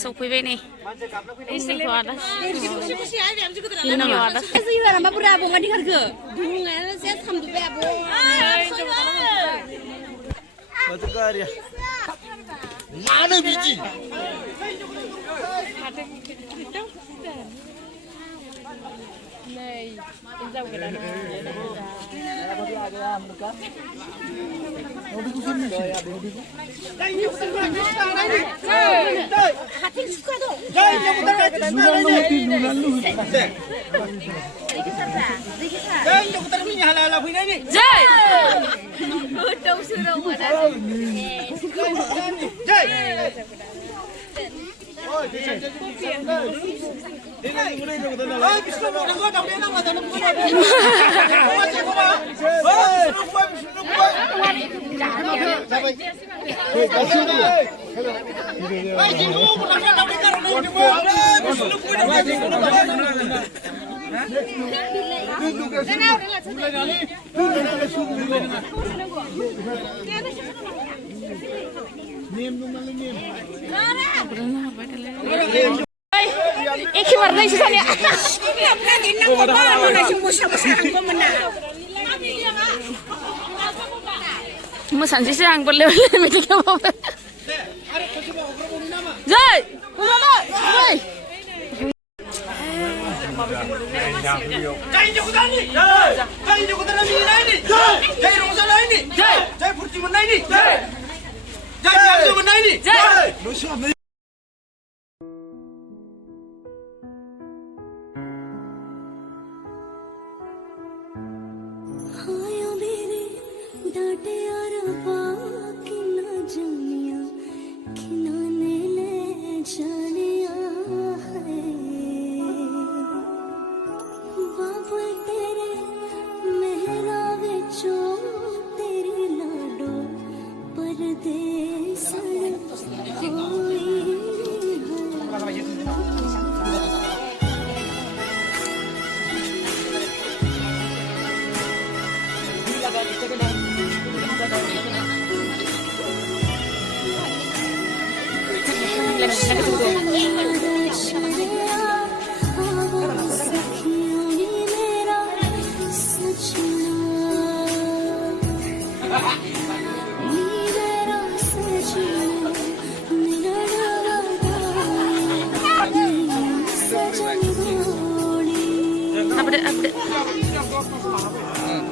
सफैबाय नै इसिनिखौ आदा Mana biji? एखे बारनायसो सानैया मोसानोसैसो आं बोरले बोरले मेथाइ खनबावो जै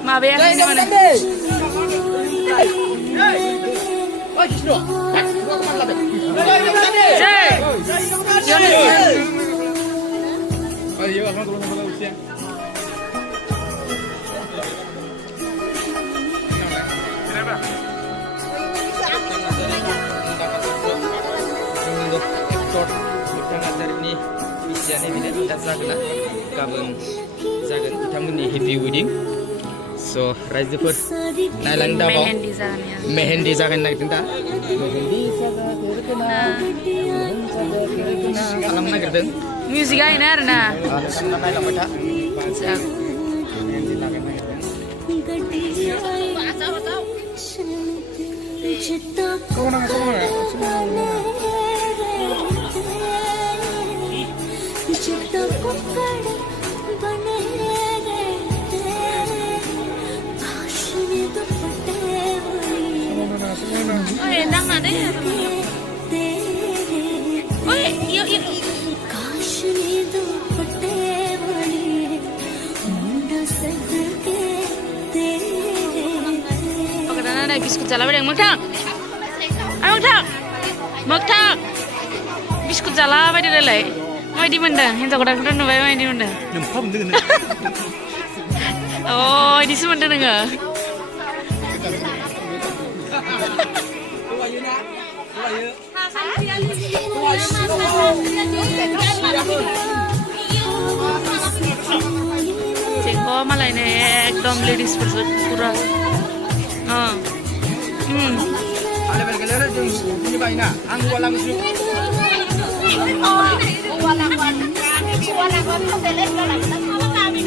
माबाया ini mana? Happy wedding. So, रायजोफोर नायलां दाबाव मेहेन्दी जागोन नागिरदों दा मेहेन्दी खालामनो नागिरदों मिउजिक आइना आरोना नायलांबाय था मेहेन्दी लागायनो बिस्कुट जाला बायदों मोगथां मोगथां बिस्कुट जाला बायदों नालाय माबायदि मोनदों हिनजाव गोदानखौथ' नुबाय माबायदि मोनदों अ इदिसो मोनदों नोङो Cengko malah ini ekdom ladies pura. Ada berkelera tu ini baina. Anggu walang tu. Walang. Teles kalau kita sama kami.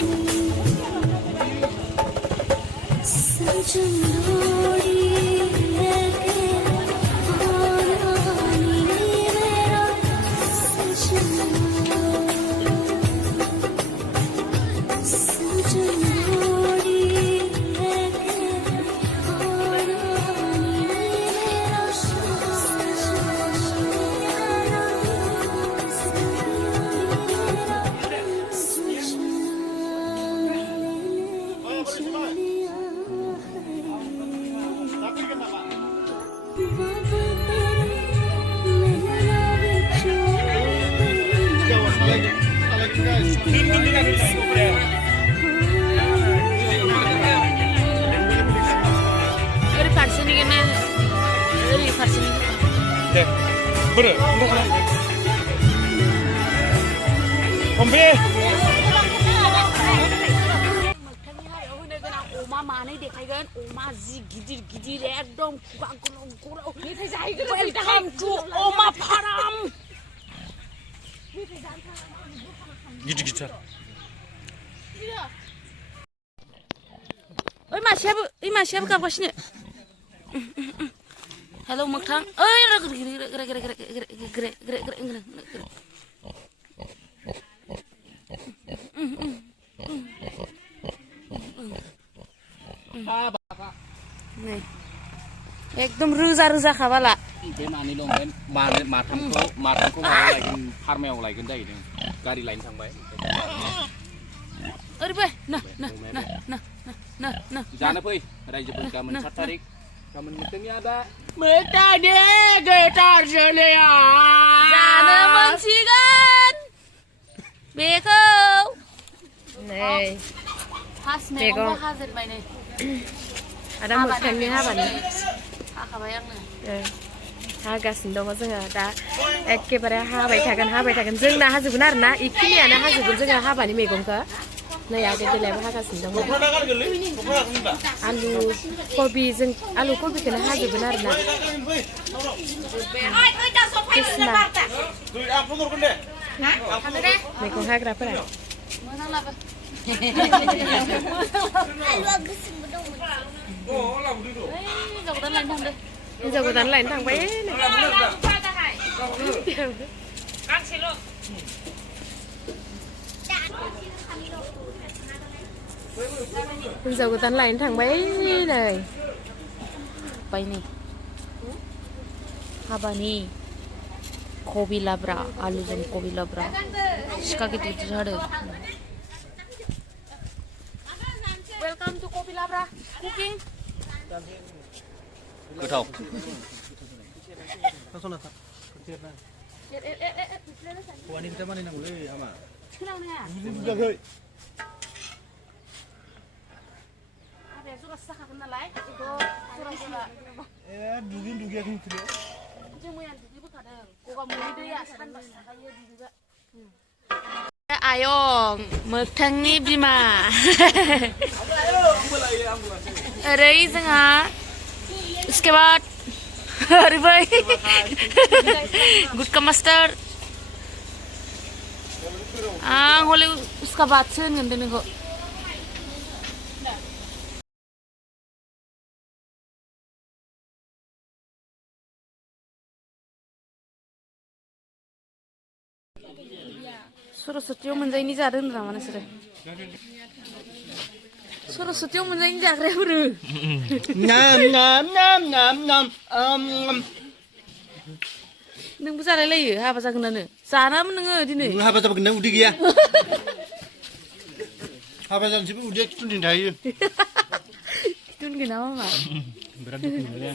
बोरो कम्पे अमा मानै देखायगोन अमा जि गिदिर गिदिर एकदम खुगा गोलाव गोलाव मेथाइ जाहैगोन वेलकाम टु अमा फार्म गिदिर गिदिर ओइ मासेयाबो गाबगासिनो हेलौ मोगथां ओइ एकदम रोजा रोजा खाबाला बे मानै दं बे माथामखौ लायगोन फार्मायाव लायगोन जाहैदों गारि लायनो थांबाय ओरैबो जानो फै रायजोफोर गाबोन 7 तारिख गाबोन नोंसोरनि आदा मेथाइनि गिटार जोलैया जानो मोनसिगोन बेखौ नै फास मैगं हाजिरबाय नै आदा मोगथांनि हाबानि हाखाबाय आङो हागासिनो दङ जोङो दा एखेबारे हाबाय थागोन जोंना हाजोबगोन आरोना इखिनियानो हाजोबगोन जोङो हाबानि मैगंखौ नै आगै देलायबो हागासिनो दङ आलु कबिखौनो हाजोबगोन आरोना मैगं हाग्राफोरा मोजां लाबो हिन्जाव गोदान लायनो थांबाय हिन्जाव गोदान लायनो थांबाय नै हाबानि कबि लाब्रा आलुजों कबि लाब्रा सिखा गिदिर गिदिर हादों वेलकाम टु कबि लाब्रा कुकिं गोथाव आयं मोगथांनि बिमा ओरै जोंहा उसके बाद ओरैबाय गुटका मास्टार आं हले उसका बादसो होनगोन दे नोंखौ सरस्वतीयाव मोनजायैनि जादों होनदों नामा नोंसोरो सरस्वतीयाव मोनजायैनि जाग्रायाफोरो नोंबो जालायलायो हाबा जागोनानो जानामोन नोङो दिनै हाबा जाबाय नों उदै गैया हाबा जानोसैबो उदैया खिथुनि थायो दोनगोन ना मामा बिराद दुखु मोनो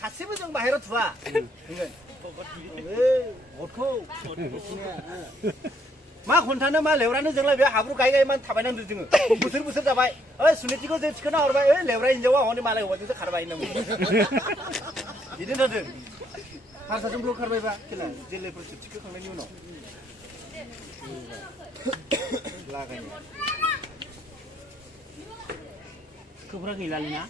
गासैबो जों बाहेराव थुवा मा खन्थानो मा लेवरानो जोंलाय बे हाब्रु गाय गाय मान थाबायनांदों जोङो बोसोर जाबाय ओइ सुनिथिखौ जों थिखोना हरबाय ओइ लेवरा हिनजावा हनै मालाय हौवाजोंसो खारबाय होननांगौ बिदिनो जादों हारसाजों ब्लक खारबायबा खेला जेलेफोरसो थिखोखांनायनि उनाव लागायनो खोब्रा गैलालै ना